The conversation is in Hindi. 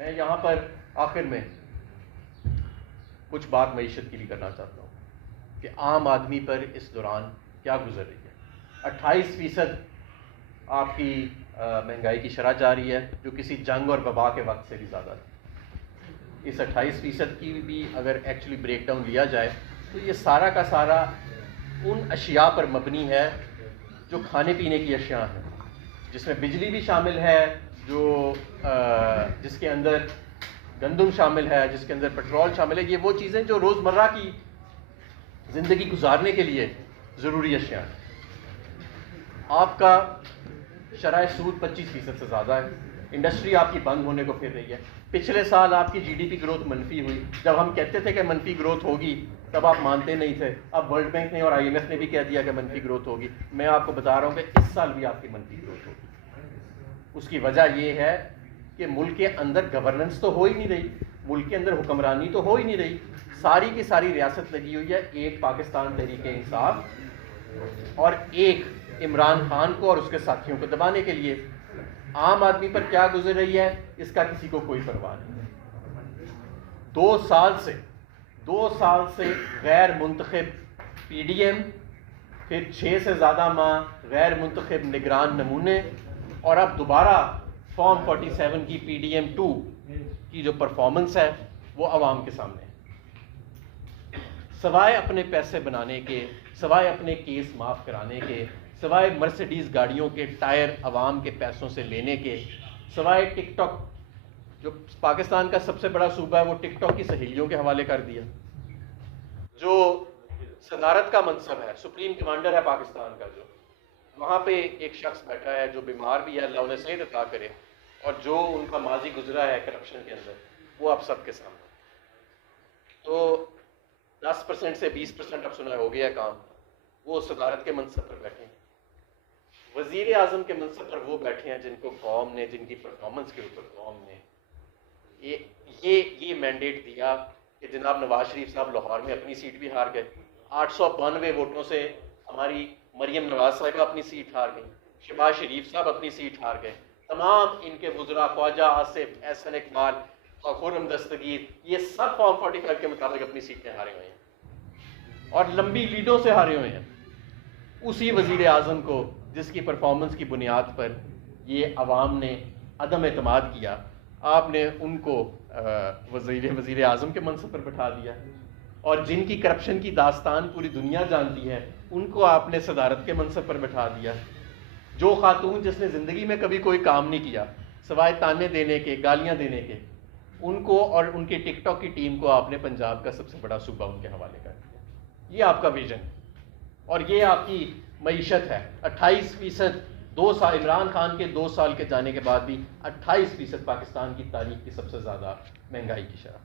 मैं यहाँ पर आखिर में कुछ बात मईशत के लिए करना चाहता हूँ कि आम आदमी पर इस दौरान क्या गुजर रही है। 28% आपकी महंगाई की शरह जा रही है, जो किसी जंग और वबा के वक्त से भी ज़्यादा थी। इस 28% की भी अगर एक्चुअली ब्रेक डाउन लिया जाए तो ये सारा का सारा उन अशिया पर मबनी है जो खाने पीने की अशिया हैं, जिसमें बिजली भी शामिल है, जो जिसके अंदर गंदम शामिल है, जिसके अंदर पेट्रोल शामिल है। ये वो चीज़ें जो रोज़मर्रा की ज़िंदगी गुजारने के लिए ज़रूरी अशिया हैं। आपका शरह सूद 25% से ज़्यादा है। इंडस्ट्री आपकी बंद होने को फिर रही है। पिछले साल आपकी जीडीपी ग्रोथ मनफी हुई। जब हम कहते थे कि मनफी ग्रोथ होगी तब आप मानते नहीं थे। अब वर्ल्ड बैंक ने और IMF ने भी कह दिया कि मनफी ग्रोथ होगी। मैं आपको बता रहा हूँ कि इस साल भी आपकी मनफी ग्रोथ होगी। उसकी वजह यह है कि मुल्क के अंदर गवर्नेंस तो हो ही नहीं रही, मुल्क के अंदर हुक्मरानी तो हो ही नहीं रही। सारी की सारी रियासत लगी हुई है एक पाकिस्तान तहरीक-ए-इंसाफ और एक इमरान खान को और उसके साथियों को दबाने के लिए। आम आदमी पर क्या गुजर रही है इसका किसी को कोई परवाह नहीं। 2 साल से गैर मुंतखब PDM, फिर 6 से ज़्यादा माह गैर मुंतखब निगरान नमूने, और अब दोबारा फॉर्म 47 की PDM 2 की जो परफॉर्मेंस है वो आवाम के सामने है। सवाए अपने पैसे बनाने के, सवाए अपने केस माफ़ कराने के, सवाए मर्सिडीज़ गाड़ियों के टायर आवाम के पैसों से लेने के, सवाए टिकटॉक, जो पाकिस्तान का सबसे बड़ा सूबा है वो टिकटॉक की सहेलियों के हवाले कर दिया। जो सदारत का मनसब है, सुप्रीम कमांडर है पाकिस्तान का, जो वहाँ पे एक शख्स बैठा है जो बीमार भी है, अल्लाह उन्हें सेहत अता करे, और जो उनका माजी गुजरा है करप्शन के अंदर, वो आप सबके सामने। तो 10% से 20% अब सुना हो गया काम, वो सदारत के मनसब पर बैठे हैं। वज़ीर आज़म के मनसब पर वो बैठे हैं जिनको कौम ने, जिनकी परफॉर्मेंस के ऊपर कौम ने ये मैंडेट दिया कि जनाब नवाज शरीफ साहब लाहौर में अपनी सीट भी हार गए। 892 वोटों से हमारी मरियम नवाज साहिबा अपनी सीट हार गई, शहबाज शरीफ साहब अपनी सीट हार गए। तमाम इनके वुज़रा, ख्वाजा आसिफ, एहसन इकबाल और खुर्रम दस्तगीर, ये सब फॉर्म 45 के मुताबिक अपनी सीटें हारे हुए हैं और लंबी लीडों से हारे हुए हैं। उसी वज़ीर आज़म को जिसकी परफॉर्मेंस की बुनियाद पर ये अवाम ने अदम एतमाद किया, आपने उनको वज़ीर आज़म के मनसब पर बैठा दिया, और जिनकी करप्शन की दास्तान पूरी दुनिया जानती है उनको आपने सदारत के मनसब पर बैठा दिया। जो खातून जिसने ज़िंदगी में कभी कोई काम नहीं किया सवाए ताने देने के, गालियाँ देने के, उनको और उनकी टिकटॉक की टीम को आपने पंजाब का सबसे बड़ा सूबा उनके हवाले कर दिया। ये आपका विजन है और ये आपकी मईशत है। 28%, 2 साल इमरान खान के 2 साल के जाने के बाद भी 28% पाकिस्तान की तारीख की सबसे ज़्यादा महंगाई की शरह।